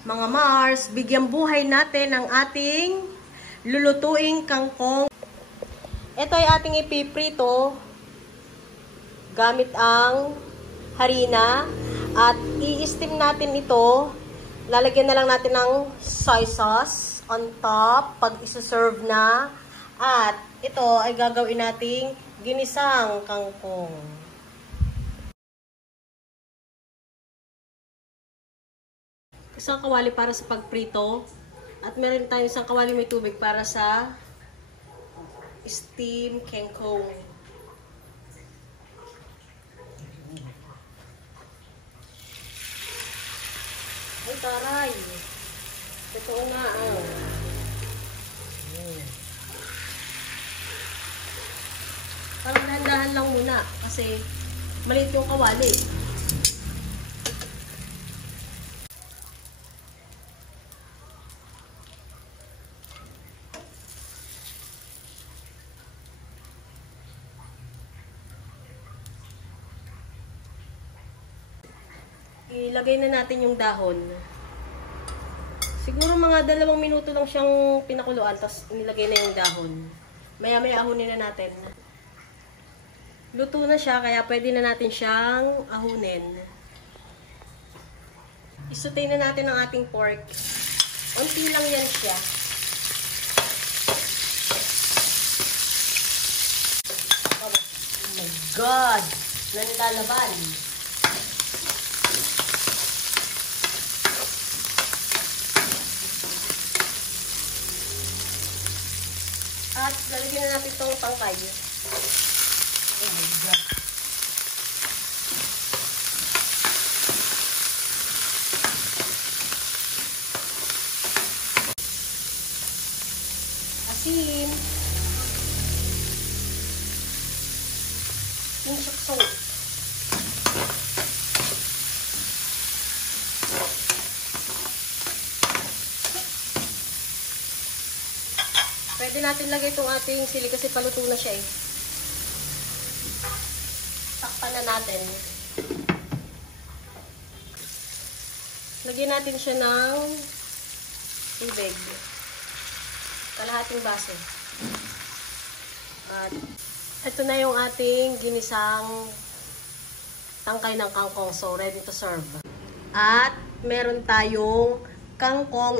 Mga Mars, bigyan buhay natin ang ating lulutuing kangkong. Ito ay ating ipiprito gamit ang harina at i-steam natin ito. Lalagyan na lang natin ng soy sauce on top pag isa-serve na. At ito ay gagawin nating ginisang kangkong. Isang kawali para sa pagprito at meron tayong isang kawali may tubig para sa steam kangkong. Ay taray, totoo nga parang dahan-dahan lang muna kasi maliit yung kawali. Ilagay na natin yung dahon. Siguro mga 2 minuto lang siyang pinakuluan, tapos nilagay na yung dahon. Maya-maya ahunin na natin. Luto na siya, kaya pwede na natin siyang ahunin. Isutay na natin ang ating pork. Unti lang yan siya. Oh my God! Nanlalaban. At lalagyan na natin itong tangkay. Oh my God. Asin. Pinch of salt. Pwede natin lagay itong ating sili kasi paluto na siya eh. Takpan na natin. Lagyan natin siya ng tubig. Kalahating baso. At ito na yung ating ginisang tangkay ng kangkong. So, ready to serve. At meron tayong kangkong